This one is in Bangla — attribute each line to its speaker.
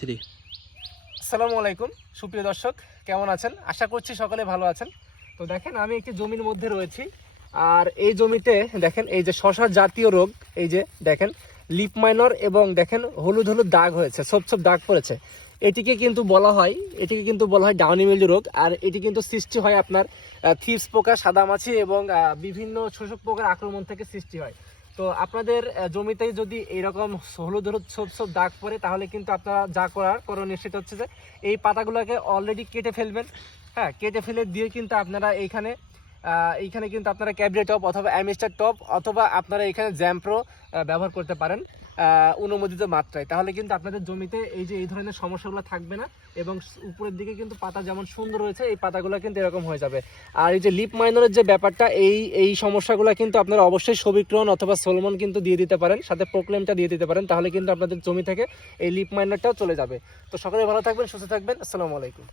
Speaker 1: থ্রি।
Speaker 2: আসসালামু আলাইকুম, সুপ্রিয় দর্শক, কেমন আছেন? আশা করছি সকলে ভালো আছেন। তো দেখেন, আমি একটি জমির মধ্যে রয়েছি। আর এই জমিতে দেখেন, এই যে শশা জাতীয় রোগ, এই যে দেখেন, লিপ মাইনর এবং দেখেন, হলুদ হলুদ দাগ হয়েছে সব সব দাগ পড়েছে। এটিকে কিন্তু বলা হয়, এটিকে কিন্তু বলা হয় ডাউনি মিল্ডু রোগ, আর এটি কিন্তু সৃষ্টি হয় আপনার থিপস পোকা সাদামাছি এবং বিভিন্ন শোষক পোকার আক্রমণ থেকে সৃষ্টি হয়। তো আপনাদের জমিতে যদি এইরকম হলুদ হলুদ সব ছোপ দাগ পড়ে, তাহলে কিন্তু আপনারা যা করার করণীয় নিশ্চিত হচ্ছে যে, এই পাতাগুলোকে অলরেডি কেটে ফেলবেন। হ্যাঁ কেটে ফেলে দিয়ে কিন্তু আপনারা এইখানে এইখানে কিন্তু আপনারা ক্যাবরে টপ অথবা অ্যামিস্টার টপ অথবা আপনারা এখানে জ্যাম্প্রো ব্যবহার করতে পারেন অনুমোদিত মাত্রায়। তাহলে কিন্তু আপনাদের জমিতে এই যে এই ধরনের সমস্যাগুলো থাকবে না এবং উপরের দিকে কিন্তু পাতা যেমন সুন্দর রয়েছে এই পাতাগুলো কিন্তু এরকম হয়ে যাবে। আর এই যে লিপ মাইনরের যে ব্যাপারটা, এই এই সমস্যাগুলো কিন্তু আপনারা অবশ্যই সবিক্রণ অথবা সোলমন কিন্তু দিয়ে দিতে পারেন, সাথে প্রোক্লেমটা দিয়ে দিতে পারেন, তাহলে কিন্তু আপনাদের জমি থেকে এই লিপ মাইনারটাও চলে যাবে। তো সকলে ভালো থাকবেন, সুস্থ থাকবেন, আসসালামু আলাইকুম।